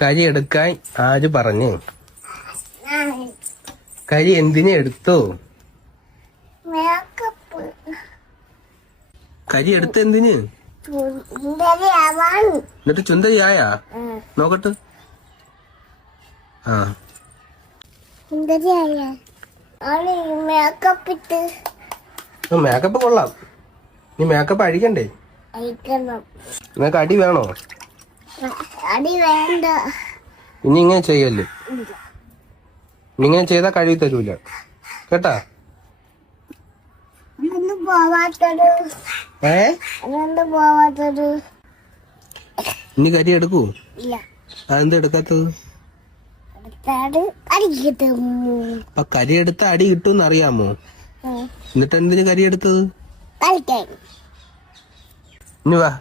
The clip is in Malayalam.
കരി എടുക്കാൻ ആര് പറഞ്ഞു? കരി എന്തിനെ എടുത്തു? കരി എടുത്ത് എന്തിന്? എന്നിട്ട് ചുന്ദരിയായാ? നോക്കട്ടെ. ആ മേക്കപ്പ് കൊള്ളാം. നീ മേക്കപ്പ് അഴിക്കണ്ടേ? നിനക്ക് അടി വേണോ? അടി വേണ്ട. ഇനി ഇങ്ങനെ ചെയ്യല്ലേ. ഇങ്ങനെ ചെയ്താ കഴുകി തരൂല കേട്ടാ. ഇനി കരി എടുക്കൂ? അതെന്താ എടുക്കാത്തത്? അപ്പൊ കരി എടുത്ത അടി കിട്ടുമെന്ന് അറിയാമോ? എന്നിട്ട് എന്തിനു കരി എടുത്തത്? ഇനി വാ.